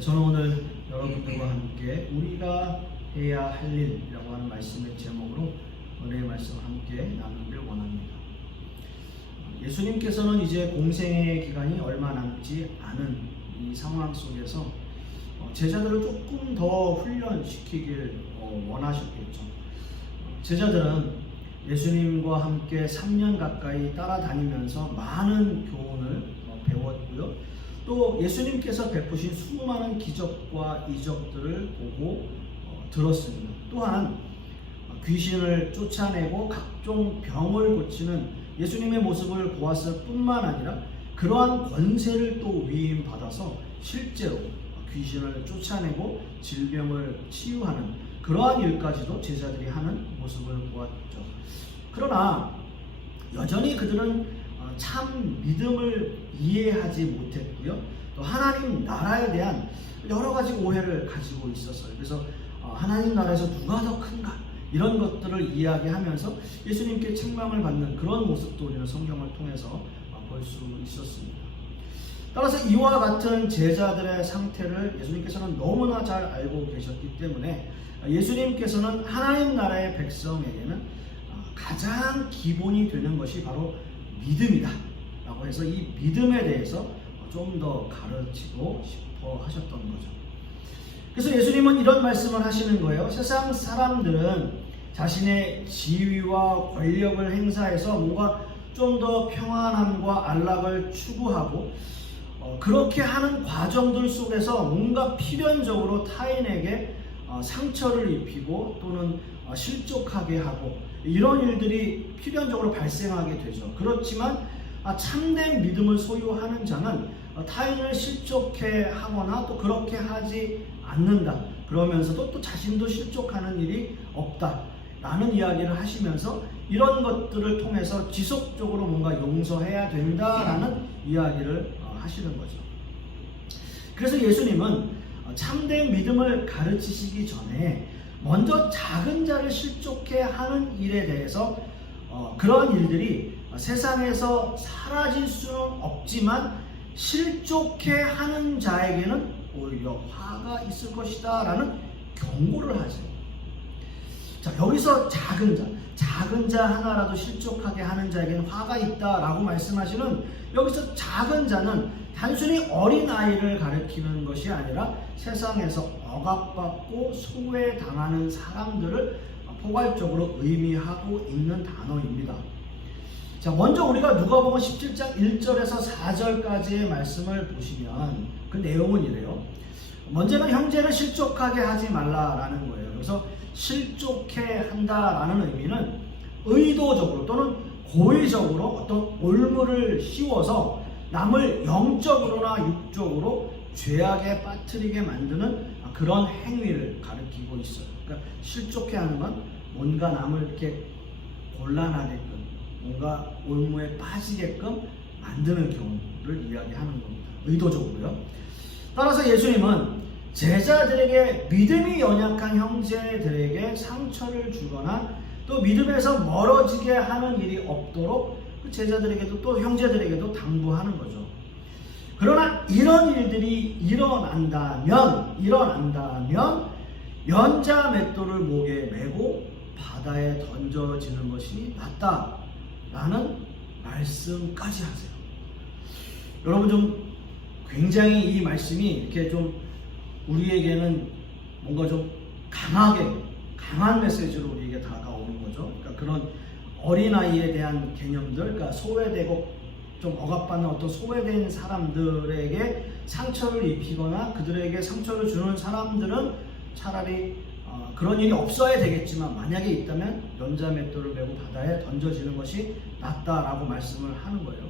저는 오늘 여러분들과 함께 우리가 해야 할 일이라고 하는 말씀의 제목으로 은혜의 말씀을 함께 나누기를 원합니다. 예수님께서는 이제 공생의 기간이 얼마 남지 않은 이 상황 속에서 제자들을 조금 더 훈련시키길 원하셨겠죠. 제자들은 예수님과 함께 3년 가까이 따라다니면서 많은 교훈을 배웠고요. 또 예수님께서 베푸신 수많은 기적과 이적들을 보고 들었습니다. 또한 귀신을 쫓아내고 각종 병을 고치는 예수님의 모습을 보았을 뿐만 아니라 그러한 권세를 또 위임받아서 실제로 귀신을 쫓아내고 질병을 치유하는 그러한 일까지도 제자들이 하는 모습을 보았죠. 그러나 여전히 그들은 참 믿음을 이해하지 못했고요. 또 하나님 나라에 대한 여러 가지 오해를 가지고 있었어요. 그래서 하나님 나라에서 누가 더 큰가 이런 것들을 이야기하면서 예수님께 책망을 받는 그런 모습도 우리는 성경을 통해서 볼 수 있었습니다. 따라서 이와 같은 제자들의 상태를 예수님께서는 너무나 잘 알고 계셨기 때문에 예수님께서는 하나님 나라의 백성에게는 가장 기본이 되는 것이 바로 믿음이다 라고 해서 이 믿음에 대해서 좀 더 가르치고 싶어 하셨던 거죠. 그래서 예수님은 이런 말씀을 하시는 거예요. 세상 사람들은 자신의 지위와 권력을 행사해서 뭔가 좀 더 평안함과 안락을 추구하고 그렇게 하는 과정들 속에서 뭔가 필연적으로 타인에게 상처를 입히고 또는 실족하게 하고 이런 일들이 필연적으로 발생하게 되죠. 그렇지만 참된 믿음을 소유하는 자는 타인을 실족해 하거나 또 그렇게 하지 않는다. 그러면서도 또 자신도 실족하는 일이 없다 라는 이야기를 하시면서 이런 것들을 통해서 지속적으로 뭔가 용서해야 된다라는 이야기를 하시는 거죠. 그래서 예수님은 참된 믿음을 가르치시기 전에 먼저 작은 자를 실족해 하는 일에 대해서 그러한 일들이 세상에서 사라질 수는 없지만 실족해 하는 자에게는 오히려 화가 있을 것이다 라는 경고를 하죠. 자, 여기서 작은 자 하나라도 실족하게 하는 자에게는 화가 있다라고 말씀하시는 여기서 작은 자는 단순히 어린아이를 가리키는 것이 아니라 세상에서 억압받고 소외당하는 사람들을 포괄적으로 의미하고 있는 단어입니다. 자, 먼저 우리가 누가복음 17장 1절에서 4절까지의 말씀을 보시면 그 내용은 이래요. 먼저는 형제를 실족하게 하지 말라라는 거예요. 그래서 실족해 한다라는 의미는 의도적으로 또는 고의적으로 어떤 올무를 씌워서 남을 영적으로나 육적으로 죄악에 빠뜨리게 만드는 그런 행위를 가리키고 있어요. 그러니까 실족해 하는 건 뭔가 남을 이렇게 곤란하게끔 뭔가 올무에 빠지게끔 만드는 경우를 이야기하는 겁니다. 의도적으로요. 따라서 예수님은 제자들에게 믿음이 연약한 형제들에게 상처를 주거나 또 믿음에서 멀어지게 하는 일이 없도록 그 제자들에게도 또 형제들에게도 당부하는 거죠. 그러나 이런 일들이 일어난다면 연자 맷돌을 목에 메고 바다에 던져지는 것이 낫다라는 말씀까지 하세요. 여러분 좀 굉장히 이 말씀이 이렇게 좀 우리에게는 뭔가 좀 강한 메시지로 우리에게 다가오는 거죠. 그러니까 그런 어린아이에 대한 개념들, 그러니까 소외되고 좀 억압받는 어떤 소외된 사람들에게 상처를 입히거나 그들에게 상처를 주는 사람들은 차라리 그런 일이 없어야 되겠지만 만약에 있다면 연자 맷돌을 메고 바다에 던져지는 것이 낫다라고 말씀을 하는 거예요.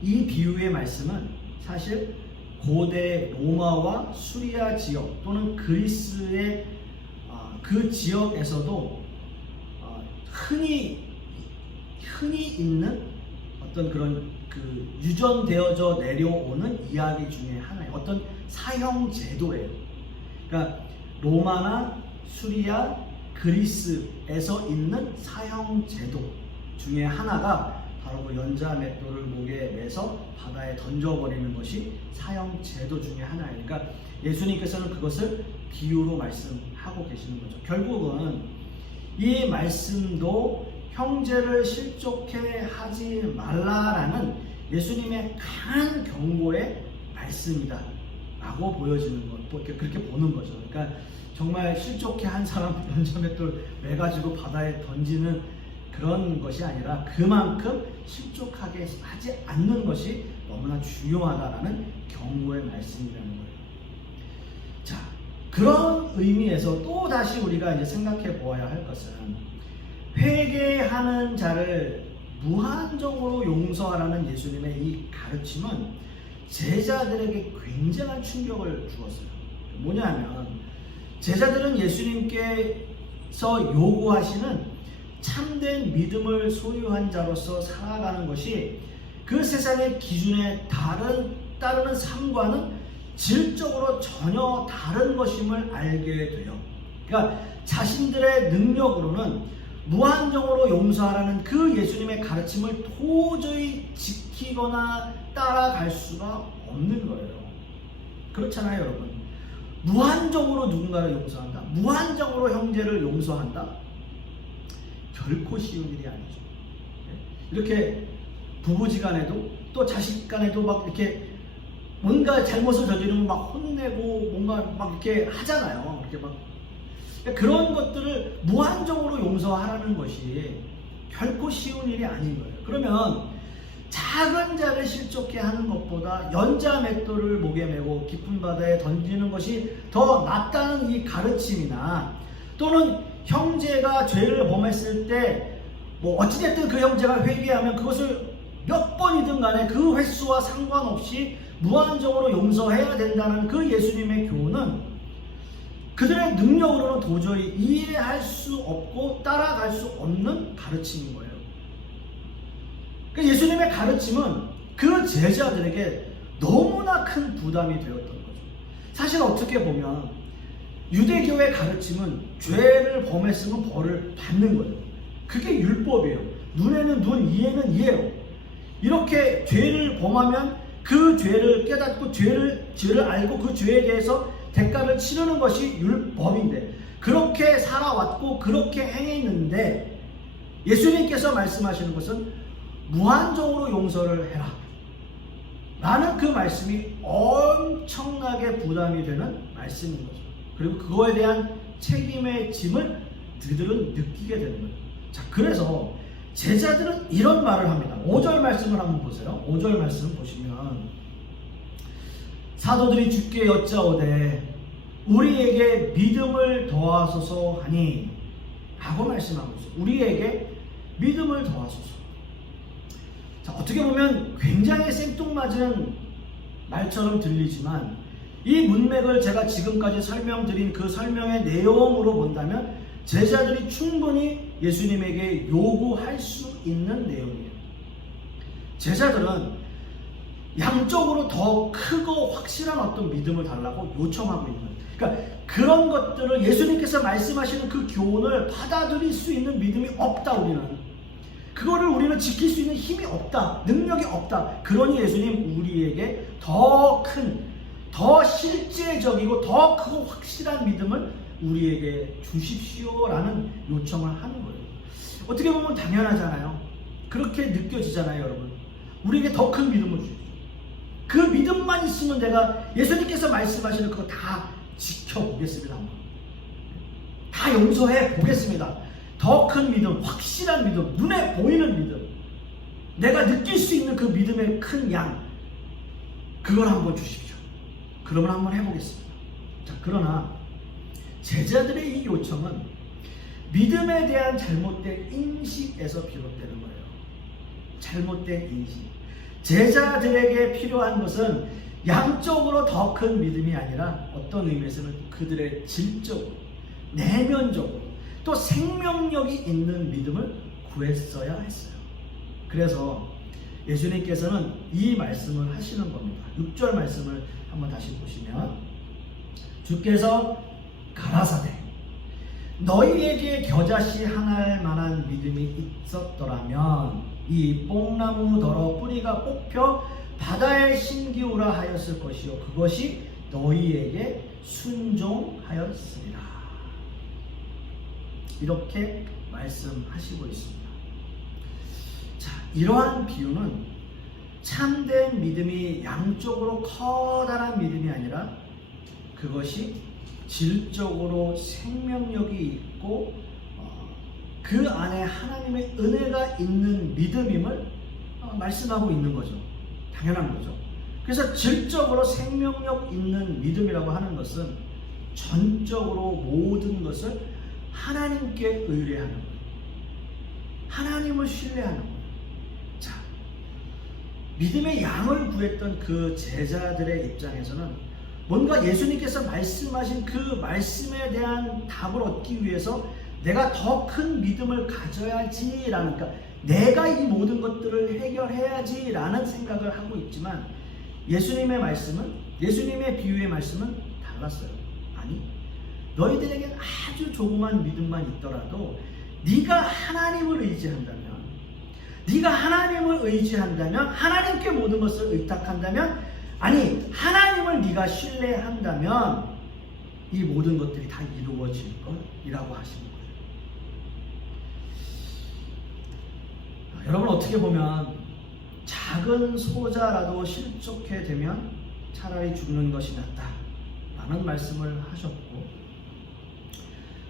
이 비유의 말씀은 사실 고대 로마와 수리아 지역 또는 그리스의 그 지역에서도 흔히 있는 어떤 그런 그 유전되어져 내려오는 이야기 중에 하나예요. 어떤 사형 제도예요. 그러니까 로마나 수리아, 그리스에서 있는 사형 제도 중에 하나가 바로 그 연자 맷돌을 목에 매서 바다에 던져버리는 것이 사형 제도 중에 하나예요. 그러니까 예수님께서는 그것을 비유로 말씀하고 계시는 거죠. 결국은 이 말씀도 형제를 실족해 하지 말라라는 예수님의 강한 경고의 말씀이다 라고 보여지는 것, 그렇게 보는 거죠. 그러니까 정말 실족해 한 사람 연자맷돌 매가지고 바다에 던지는 그런 것이 아니라 그만큼 실족하게 하지 않는 것이 너무나 중요하다라는 경고의 말씀이라는 거예요. 자, 그런 의미에서 또 다시 우리가 이제 생각해 보아야 할 것은 회개하는 자를 무한정으로 용서하라는 예수님의 이 가르침은 제자들에게 굉장한 충격을 주었어요. 뭐냐면 제자들은 예수님께서 요구하시는 참된 믿음을 소유한 자로서 살아가는 것이 그 세상의 기준에 따르는 삶과는 질적으로 전혀 다른 것임을 알게 돼요. 그러니까 자신들의 능력으로는 무한정으로 용서하라는 그 예수님의 가르침을 도저히 지키거나 따라갈 수가 없는 거예요. 그렇잖아요, 여러분. 무한정으로 누군가를 용서한다, 무한정으로 형제를 용서한다, 결코 쉬운 일이 아니죠. 이렇게 부부지간에도 또 자식간에도 막 이렇게 뭔가 잘못을 저지르면 막 혼내고 뭔가 막 이렇게 하잖아요. 이렇게 막 그런 것들을 무한정으로 용서하라는 것이 결코 쉬운 일이 아닌 거예요. 그러면 작은 자를 실족해 하는 것보다 연자 맷돌을 목에 메고 깊은 바다에 던지는 것이 더 낫다는 이 가르침이나, 또는 형제가 죄를 범했을 때 뭐 어찌됐든 그 형제가 회개하면 그것을 몇 번이든 간에 그 횟수와 상관없이 무한정으로 용서해야 된다는 그 예수님의 교훈은 그들의 능력으로는 도저히 이해할 수 없고 따라갈 수 없는 가르침인 거예요. 그 예수님의 가르침은 그 제자들에게 너무나 큰 부담이 되었던 거죠. 사실 어떻게 보면 유대교의 가르침은 죄를 범했으면 벌을 받는 거예요. 그게 율법이에요. 눈에는 눈, 이에는 이예요. 이렇게 죄를 범하면 그 죄를 깨닫고 죄를 알고 그 죄에 대해서 대가를 치르는 것이 율법인데, 그렇게 살아왔고 그렇게 행했는데 예수님께서 말씀하시는 것은 무한정으로 용서를 해라 라는 그 말씀이 엄청나게 부담이 되는 말씀인 거죠. 그리고 그거에 대한 책임의 짐을 그들은 느끼게 되는 거예요. 자, 그래서 제자들은 이런 말을 합니다. 5절 말씀을 한번 보세요. 5절 말씀 보시면 사도들이 주께 여짜오되 우리에게 믿음을 더하소서 하니 라고 말씀하고 있어요. 우리에게 믿음을 더하소서. 자, 어떻게 보면 굉장히 생뚱맞은 말처럼 들리지만 이 문맥을 제가 지금까지 설명드린 그 설명의 내용으로 본다면 제자들이 충분히 예수님에게 요구할 수 있는 내용이에요. 제자들은 양쪽으로 더 크고 확실한 어떤 믿음을 달라고 요청하고 있는 거예요. 그러니까 그런 것들을 예수님께서 말씀하시는 그 교훈을 받아들일 수 있는 믿음이 없다. 우리는 그거를 우리는 지킬 수 있는 힘이 없다, 능력이 없다. 그러니 예수님 우리에게 더 큰, 더 실제적이고 더 크고 확실한 믿음을 우리에게 주십시오라는 요청을 하는 거예요. 어떻게 보면 당연하잖아요. 그렇게 느껴지잖아요, 여러분. 우리에게 더 큰 믿음을 주십시오. 그 믿음만 있으면 내가 예수님께서 말씀하시는 그거 다 지켜보겠습니다. 다 용서해 보겠습니다. 더 큰 믿음, 확실한 믿음, 눈에 보이는 믿음, 내가 느낄 수 있는 그 믿음의 큰 양, 그걸 한번 주십시오. 그러면 한번 해보겠습니다. 자, 그러나 제자들의 이 요청은 믿음에 대한 잘못된 인식에서 비롯되는 거예요. 잘못된 인식. 제자들에게 필요한 것은 양쪽으로 더 큰 믿음이 아니라 어떤 의미에서는 그들의 질적으로, 내면적으로, 또 생명력이 있는 믿음을 구했어야 했어요. 그래서 예수님께서는 이 말씀을 하시는 겁니다. 6절 말씀을 한번 다시 보시면 주께서 가라사대 너희에게 겨자씨 하나할 만한 믿음이 있었더라면 이 뽕나무더러 뿌리가 뽑혀 바다에 심기우라 하였을 것이요 그것이 너희에게 순종하였으리라. 이렇게 말씀하시고 있습니다. 자, 이러한 비유는 참된 믿음이 양쪽으로 커다란 믿음이 아니라 그것이 질적으로 생명력이 있고 그 안에 하나님의 은혜가 있는 믿음임을 말씀하고 있는 거죠. 당연한 거죠. 그래서 질적으로 생명력 있는 믿음이라고 하는 것은 전적으로 모든 것을 하나님께 의뢰하는 거예요. 하나님을 신뢰하는 거예요. 자, 믿음의 양을 구했던 그 제자들의 입장에서는 뭔가 예수님께서 말씀하신 그 말씀에 대한 답을 얻기 위해서 내가 더 큰 믿음을 가져야지라는, 그러니까 내가 이 모든 것들을 해결해야지라는 생각을 하고 있지만 예수님의 말씀은, 예수님의 비유의 말씀은 달랐어요. 아니, 너희들에게 아주 조그만 믿음만 있더라도 네가 하나님을 의지한다면, 네가 하나님을 의지한다면, 하나님께 모든 것을 의탁한다면, 아니 하나님을 네가 신뢰한다면 이 모든 것들이 다 이루어질 것이라고 하시는 거예요. 여러분, 어떻게 보면 작은 소자라도 실족해 되면 차라리 죽는 것이 낫다 라는 말씀을 하셨고,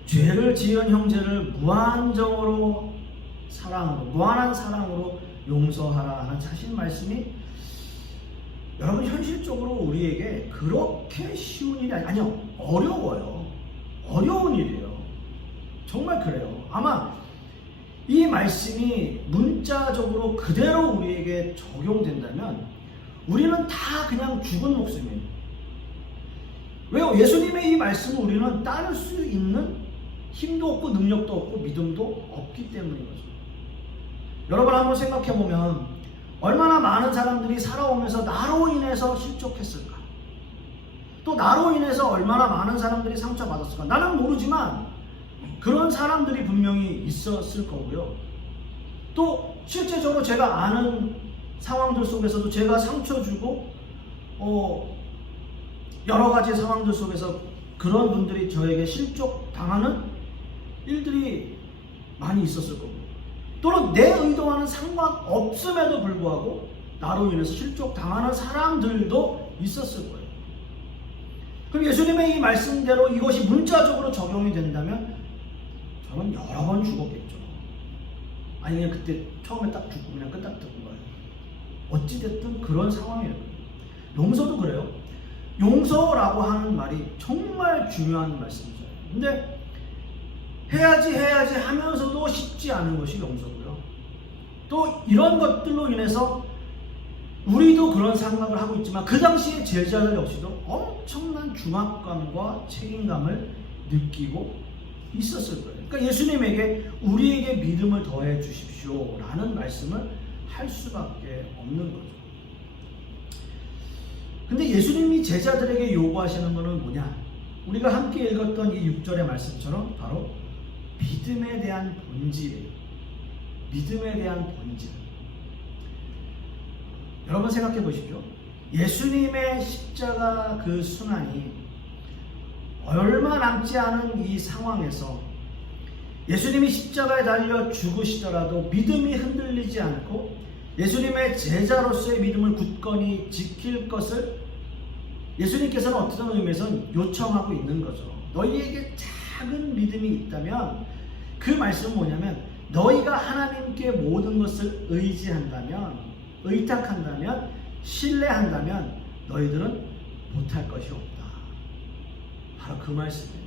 죄를 지은 형제를 무한정으로 사랑으로, 무한한 사랑으로 용서하라 하는 자신 말씀이 여러분 현실적으로 우리에게 그렇게 쉬운 일이 아니요, 어려워요. 어려운 일이에요. 정말 그래요. 아마 이 말씀이 문자적으로 그대로 우리에게 적용된다면 우리는 다 그냥 죽은 목숨이에요. 왜요? 예수님의 이 말씀을 우리는 따를 수 있는 힘도 없고 능력도 없고 믿음도 없기 때문인 거죠. 여러분 한번 생각해 보면 얼마나 많은 사람들이 살아오면서 나로 인해서 실족했을까? 또 나로 인해서 얼마나 많은 사람들이 상처받았을까? 나는 모르지만 그런 사람들이 분명히 있었을 거고요. 또 실제적으로 제가 아는 상황들 속에서도 제가 상처 주고 여러 가지 상황들 속에서 그런 분들이 저에게 실족당하는 일들이 많이 있었을 거고, 또는 내 의도와는 상관없음에도 불구하고 나로 인해서 실족당하는 사람들도 있었을 거예요. 그럼 예수님의 이 말씀대로 이것이 문자적으로 적용이 된다면 저는 여러 번 죽었겠죠. 아니 그냥 그때 처음에 딱 죽고 그냥 끄떡뜨는 거예요. 어찌됐든 그런 상황이에요. 용서도 그래요. 용서라고 하는 말이 정말 중요한 말씀이죠. 근데 해야지 하면서도 쉽지 않은 것이 용서고요. 또 이런 것들로 인해서 우리도 그런 생각을 하고 있지만 그 당시에 제자들 역시도 엄청난 중압감과 책임감을 느끼고 있었을 거예요. 그러니까 예수님에게 우리에게 믿음을 더해 주십시오 라는 말씀을 할 수밖에 없는 거죠. 근데 예수님이 제자들에게 요구하시는 것은 뭐냐? 우리가 함께 읽었던 이 6절의 말씀처럼 바로 믿음에 대한 본질이에요. 믿음에 대한 본질. 여러분 생각해 보십시오. 예수님의 십자가 그 순환이 얼마 남지 않은 이 상황에서 예수님이 십자가에 달려 죽으시더라도 믿음이 흔들리지 않고 예수님의 제자로서의 믿음을 굳건히 지킬 것을 예수님께서는 어떤 의미에서는 요청하고 있는 거죠. 너희에게 작은 믿음이 있다면 그 말씀은 뭐냐면 너희가 하나님께 모든 것을 의지한다면, 의탁한다면, 신뢰한다면 너희들은 못할 것이 없다. 바로 그 말씀이에요.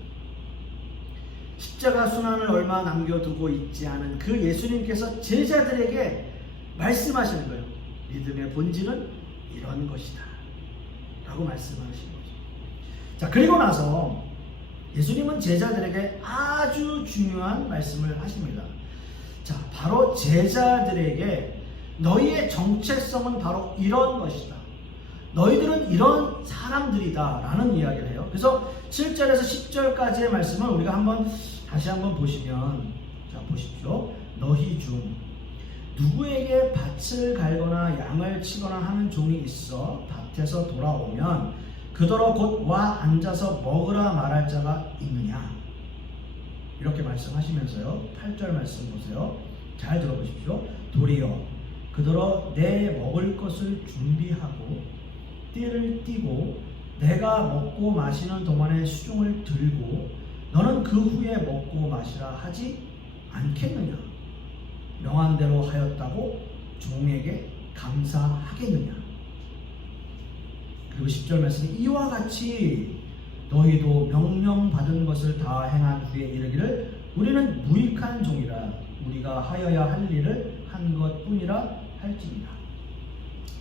십자가 순환을 얼마 남겨두고 있지 않은 그 예수님께서 제자들에게 말씀하시는 거예요. 믿음의 본질은 이런 것이다 라고 말씀하시는 거죠. 자, 그리고 나서 예수님은 제자들에게 아주 중요한 말씀을 하십니다. 자, 바로 제자들에게 너희의 정체성은 바로 이런 것이다. 너희들은 이런 사람들이다 라는 이야기를 해요. 그래서 7절에서 10절까지의 말씀을 우리가 한번 다시 한번 보시면, 자 보십시오. 너희 중 누구에게 밭을 갈거나 양을 치거나 하는 종이 있어 밭에서 돌아오면 그더러 곧 와 앉아서 먹으라 말할 자가 있느냐? 이렇게 말씀하시면서요. 8절 말씀 보세요. 잘 들어보십시오. 도리어 그더러 내 먹을 것을 준비하고 띠를 띠고 내가 먹고 마시는 동안에 수종을 들고 너는 그 후에 먹고 마시라 하지 않겠느냐? 명한 대로 하였다고 종에게 감사하겠느냐? 그리고 10절 말씀에 이와 같이 너희도 명령받은 것을 다 행한 후에 이르기를 우리는 무익한 종이라 우리가 하여야 할 일을 한 것뿐이라 할지니라.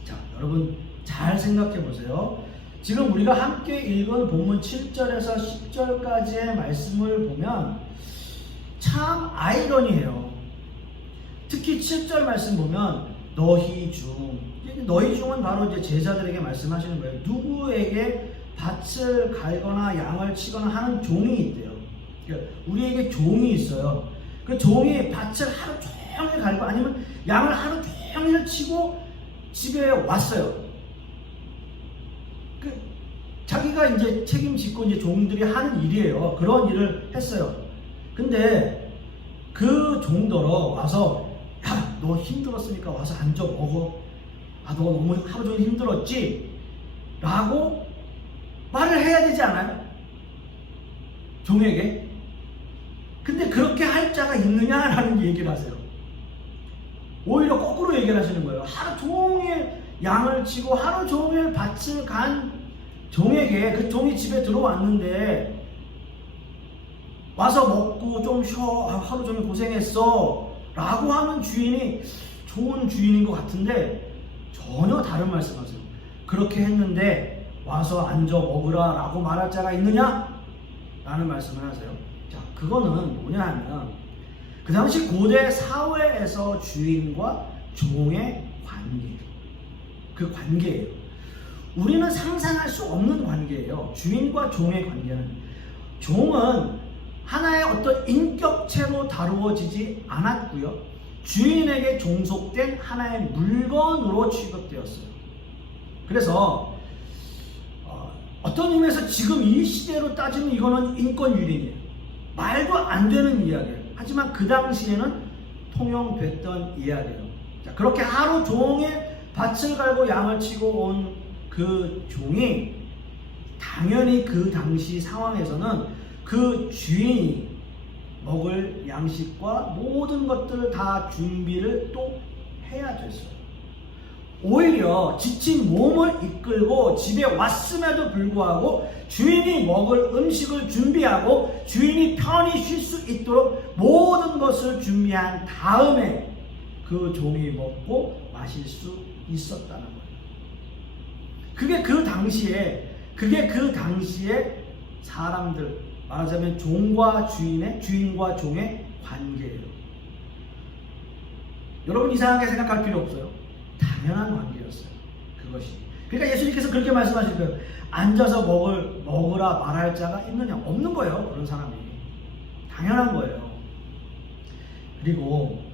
자, 여러분 잘 생각해 보세요. 지금 우리가 함께 읽은 본문 7절에서 10절까지의 말씀을 보면 참 아이러니해요. 특히 7절 말씀 보면 너희 중은 바로 이제 제자들에게 말씀하시는 거예요. 누구에게 밭을 갈거나 양을 치거나 하는 종이 있대요. 그러니까 우리에게 종이 있어요. 그 종이 밭을 하루 종일 갈고 아니면 양을 하루 종일 치고 집에 왔어요. 자기가 이제 책임지고 이제 종들이 하는 일이에요. 그런 일을 했어요. 근데 그 종더러 와서 야, 너 힘들었으니까 와서 앉아 먹어. 아, 너 너무 하루 종일 힘들었지? 라고 말을 해야 되지 않아요? 종에게. 근데 그렇게 할 자가 있느냐라는 얘기를 하세요. 오히려 거꾸로 얘기를 하시는 거예요. 하루 종일 양을 치고 하루 종일 밭을 간 종에게, 그 종이 집에 들어왔는데 와서 먹고 좀 쉬어, 하루 종일 고생했어 라고 하는 주인이 좋은 주인인 것 같은데 전혀 다른 말씀하세요. 그렇게 했는데 와서 앉아 먹으라 라고 말할 자가 있느냐? 라는 말씀을 하세요. 자, 그거는 뭐냐 하면 그 당시 고대 사회에서 주인과 종의 관계, 그 관계예요. 우리는 상상할 수 없는 관계예요. 주인과 종의 관계는. 종은 하나의 어떤 인격체로 다루어지지 않았고요. 주인에게 종속된 하나의 물건으로 취급되었어요. 그래서 어떤 의미에서 지금 이 시대로 따지면 이거는 인권유린이에요. 말도 안 되는 이야기예요. 하지만 그 당시에는 통용됐던 이야기예요. 자, 그렇게 하루 종일 밭을 갈고 양을 치고 온 그 종이 당연히 그 당시 상황에서는 그 주인이 먹을 양식과 모든 것들을 다 준비를 또 해야 됐어요. 오히려 지친 몸을 이끌고 집에 왔음에도 불구하고 주인이 먹을 음식을 준비하고 주인이 편히 쉴 수 있도록 모든 것을 준비한 다음에 그 종이 먹고 마실 수 있었다는 거예요. 그게 그 당시에 사람들, 말하자면 주인과 종의 관계예요. 여러분 이상하게 생각할 필요 없어요. 당연한 관계였어요. 그것이. 그러니까 예수님께서 그렇게 말씀하실 거예요. 앉아서 먹으라 말할 자가 있느냐? 없는 거예요. 그런 사람이. 당연한 거예요. 그리고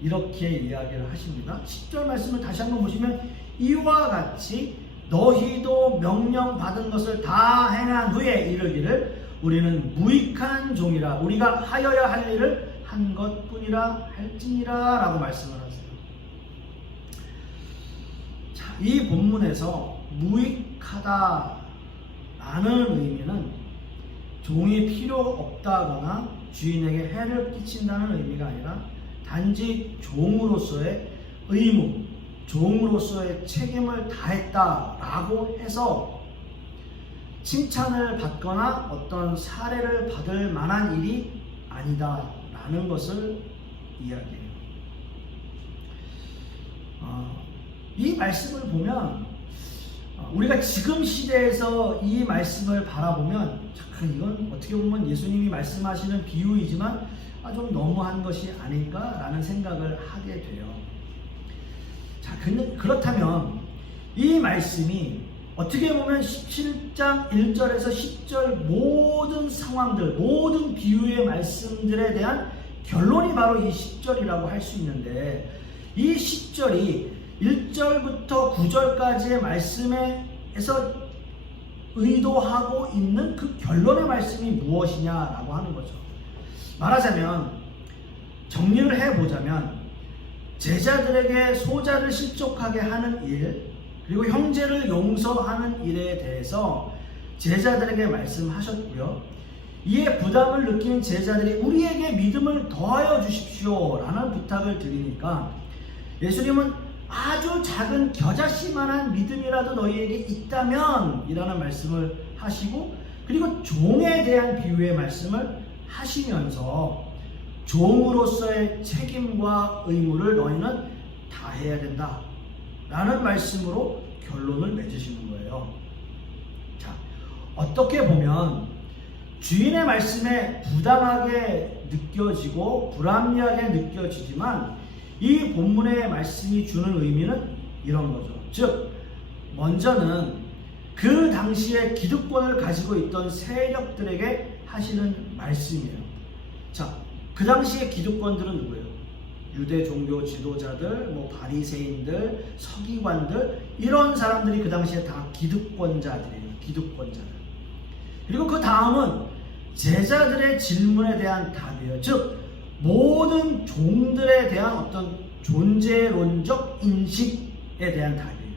이렇게 이야기를 하십니다. 10절 말씀을 다시 한번 보시면 이와 같이 너희도 명령받은 것을 다 행한 후에 이르기를 우리는 무익한 종이라 우리가 하여야 할 일을 한 것뿐이라 할지니라 라고 말씀을 하세요. 자, 이 본문에서 무익하다 라는 의미는 종이 필요 없다거나 주인에게 해를 끼친다는 의미가 아니라 단지 종으로서의 의무, 종으로서의 책임을 다했다라고 해서 칭찬을 받거나 어떤 사례를 받을 만한 일이 아니다라는 것을 이야기해요. 이 말씀을 보면 우리가 지금 시대에서 이 말씀을 바라보면 잠깐 이건 어떻게 보면 예수님이 말씀하시는 비유이지만 좀 너무한 것이 아닌가라는 생각을 하게 돼요. 자, 그렇다면 이 말씀이 어떻게 보면 17장 1절에서 10절 모든 상황들, 모든 비유의 말씀들에 대한 결론이 바로 이 10절이라고 할 수 있는데, 이 10절이 1절부터 9절까지의 말씀에서 의도하고 있는 그 결론의 말씀이 무엇이냐라고 하는 거죠. 말하자면, 정리를 해보자면, 제자들에게 소자를 실족하게 하는 일, 그리고 형제를 용서하는 일에 대해서 제자들에게 말씀하셨고요. 이에 부담을 느끼는 제자들이 우리에게 믿음을 더하여 주십시오 라는 부탁을 드리니까 예수님은 아주 작은 겨자씨만한 믿음이라도 너희에게 있다면 이라는 말씀을 하시고, 그리고 종에 대한 비유의 말씀을 하시면서 종으로서의 책임과 의무를 너희는 다해야 된다 라는 말씀으로 결론을 맺으시는 거예요. 자, 어떻게 보면 주인의 말씀에 부당하게 느껴지고 불합리하게 느껴지지만, 이 본문의 말씀이 주는 의미는 이런 거죠. 즉, 먼저는 그 당시에 기득권을 가지고 있던 세력들에게 하시는 말씀이에요. 자, 그 당시에 기득권들은 누구예요? 유대 종교 지도자들, 바리새인들, 서기관들, 이런 사람들이 그 당시에 다 기득권자들이에요. 기득권자들. 그리고 그 다음은 제자들의 질문에 대한 답이에요. 즉, 모든 종들에 대한 어떤 존재론적 인식에 대한 답이에요.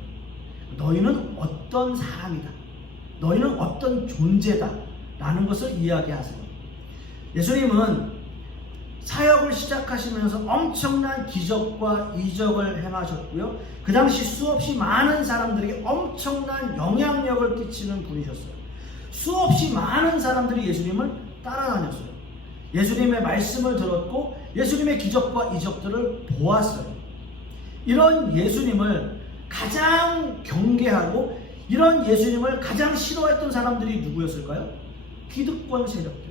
너희는 어떤 사람이다, 너희는 어떤 존재다 라는 것을 이야기하세요. 예수님은 사역을 시작하시면서 엄청난 기적과 이적을 행하셨고요. 그 당시 수없이 많은 사람들에게 엄청난 영향력을 끼치는 분이셨어요. 수없이 많은 사람들이 예수님을 따라다녔어요. 예수님의 말씀을 들었고 예수님의 기적과 이적들을 보았어요. 이런 예수님을 가장 경계하고 이런 예수님을 가장 싫어했던 사람들이 누구였을까요? 기득권 세력들이에요.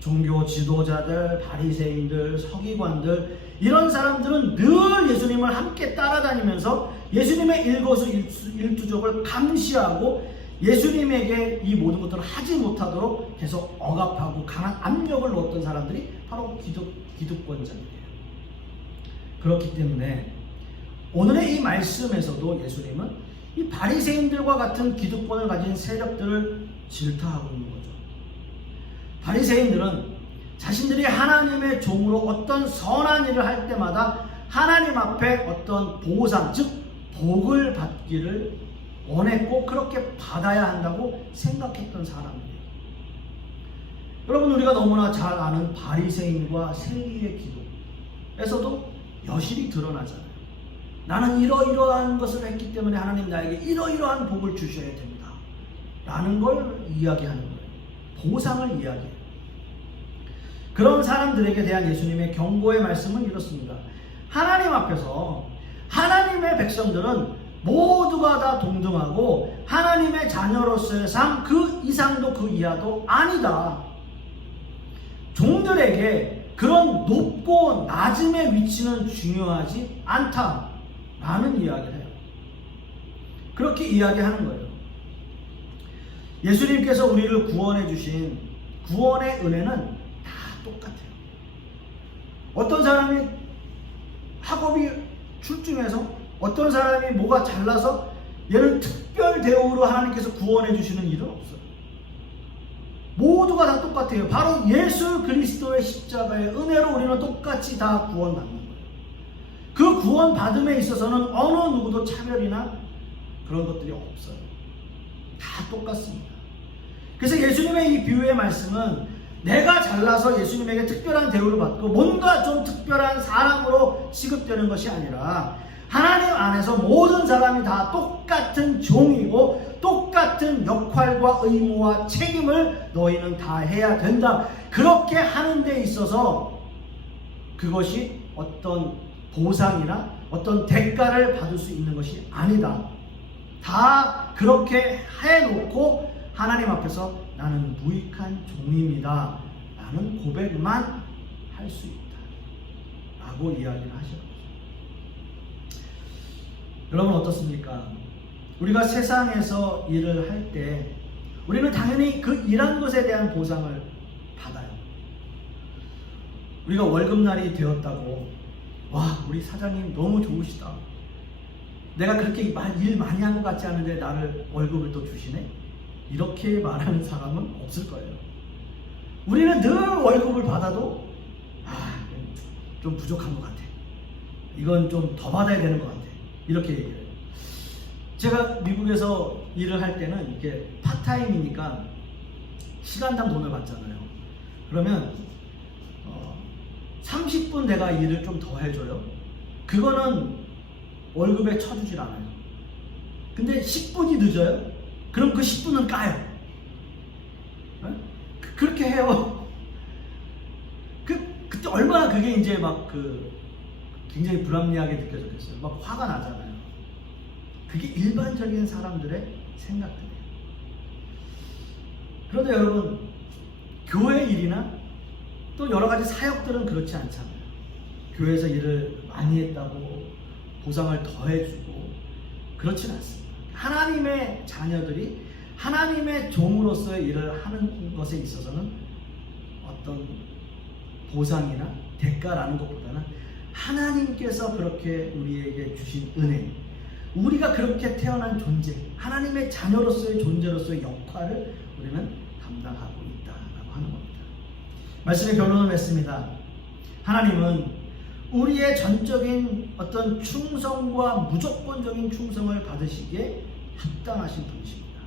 종교 지도자들, 바리새인들, 서기관들, 이런 사람들은 늘 예수님을 함께 따라다니면서 예수님의 일거수일투족을 감시하고 예수님에게 이 모든 것들을 하지 못하도록 계속 억압하고 강한 압력을 넣었던 사람들이 바로 기득권자들이에요. 그렇기 때문에 오늘의 이 말씀에서도 예수님은 이 바리새인들과 같은 기득권을 가진 세력들을 질타하고 있는 거죠. 바리새인들은 자신들이 하나님의 종으로 어떤 선한 일을 할 때마다 하나님 앞에 어떤 보상, 즉 복을 받기를 원했고 그렇게 받아야 한다고 생각했던 사람이에요. 여러분, 우리가 너무나 잘 아는 바리새인과 세리의 기도에서도 여실히 드러나잖아요. 나는 이러이러한 것을 했기 때문에 하나님 나에게 이러이러한 복을 주셔야 됩니다 라는 걸 이야기하는 거예요. 보상을 이야기해요. 그런 사람들에게 대한 예수님의 경고의 말씀은 이렇습니다. 하나님 앞에서 하나님의 백성들은 모두가 다 동등하고 하나님의 자녀로서의 삶, 그 이상도 그 이하도 아니다. 종들에게 그런 높고 낮음의 위치는 중요하지 않다라는 이야기를 해요. 그렇게 이야기하는 거예요. 예수님께서 우리를 구원해 주신 구원의 은혜는 다 똑같아요. 어떤 사람이 학업이 출중해서, 어떤 사람이 뭐가 잘나서 얘를 특별 대우로 하나님께서 구원해 주시는 일은 없어요. 모두가 다 똑같아요. 바로 예수 그리스도의 십자가의 은혜로 우리는 똑같이 다 구원받는 거예요. 그 구원받음에 있어서는 어느 누구도 차별이나 그런 것들이 없어요. 다 똑같습니다. 그래서 예수님의 이 비유의 말씀은 내가 잘나서 예수님에게 특별한 대우를 받고 뭔가 좀 특별한 사람으로 취급되는 것이 아니라 하나님 안에서 모든 사람이 다 똑같은 종이고 똑같은 역할과 의무와 책임을 너희는 다 해야 된다. 그렇게 하는 데 있어서 그것이 어떤 보상이나 어떤 대가를 받을 수 있는 것이 아니다. 다 그렇게 해놓고 하나님 앞에서 나는 무익한 종입니다 라는 고백만 할 수 있다 라고 이야기를 하시는 거죠. 여러분 어떻습니까? 우리가 세상에서 일을 할 때 우리는 당연히 그 일한 것에 대한 보상을 받아요. 우리가 월급날이 되었다고 와, 우리 사장님 너무 좋으시다. 내가 그렇게 일 많이 한 것 같지 않은데 나를 월급을 또 주시네? 이렇게 말하는 사람은 없을 거예요. 우리는 늘 월급을 받아도 좀 부족한 것 같아. 이건 좀 더 받아야 되는 것 같아. 이렇게 얘기해요. 제가 미국에서 일을 할 때는 이게 파타임이니까 시간당 돈을 받잖아요. 그러면 30분 내가 일을 좀 더 해줘요. 그거는 월급에 쳐주질 않아요. 근데 10분이 늦어요? 그럼 그 10분은 까요. 그렇게 해요. 그때 얼마나 그게 이제 막 굉장히 불합리하게 느껴졌어요. 막 화가 나잖아요. 그게 일반적인 사람들의 생각들이에요. 그런데 여러분, 교회 일이나 또 여러 가지 사역들은 그렇지 않잖아요. 교회에서 일을 많이 했다고 보상을 더 해주고 그렇지는 않습니다. 하나님의 자녀들이 하나님의 종으로서의 일을 하는 것에 있어서는 어떤 보상이나 대가라는 것보다는 하나님께서 그렇게 우리에게 주신 은혜, 우리가 그렇게 태어난 존재, 하나님의 자녀로서의 존재로서의 역할을 우리는 감당하고 있다라고 하는 겁니다. 말씀의 결론을 맺습니다. 하나님은 우리의 전적인 어떤 충성과 무조건적인 충성을 받으시기에 합당하신 분이십니다.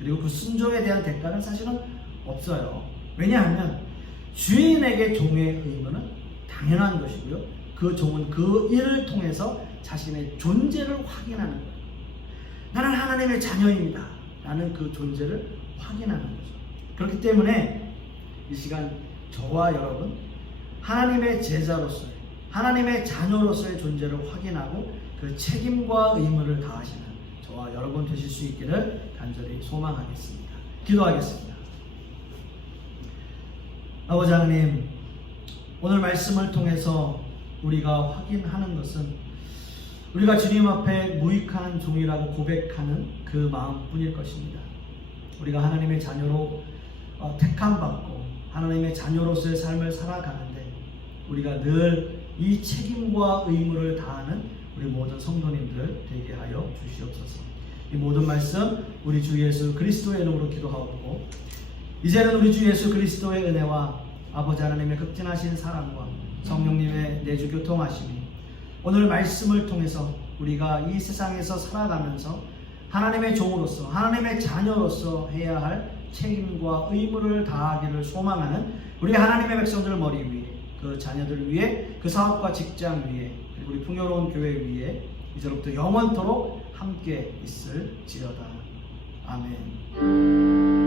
그리고 그 순종에 대한 대가는 사실은 없어요. 왜냐하면 주인에게 종의 의무는 당연한 것이고요. 그 종은 그 일을 통해서 자신의 존재를 확인하는 거예요. 나는 하나님의 자녀입니다. 라는 그 존재를 확인하는 거죠. 그렇기 때문에 이 시간 저와 여러분, 하나님의 제자로서의, 하나님의 자녀로서의 존재를 확인하고 그 책임과 의무를 다하시는 저와 여러분 되실 수 있기를 간절히 소망하겠습니다. 기도하겠습니다. 아버지 하나님, 오늘 말씀을 통해서 우리가 확인하는 것은 우리가 주님 앞에 무익한 종이라고 고백하는 그 마음뿐일 것입니다. 우리가 하나님의 자녀로 택함받고 하나님의 자녀로서의 삶을 살아가는데 우리가 늘 이 책임과 의무를 다하는 우리 모든 성도님들 되게 하여 주시옵소서. 이 모든 말씀 우리 주 예수 그리스도의 이름으로 기도하옵고, 이제는 우리 주 예수 그리스도의 은혜와 아버지 하나님의 극진하신 사랑과 성령님의 내주 교통하심이 오늘 말씀을 통해서 우리가 이 세상에서 살아가면서 하나님의 종으로서, 하나님의 자녀로서 해야 할 책임과 의무를 다하기를 소망하는 우리 하나님의 백성들 머리 위에, 그 자녀들 위에, 그 사업과 직장 위에, 그리고 우리 풍요로운 교회 위에 이제로부터 영원토록 함께 있을지어다. 아멘.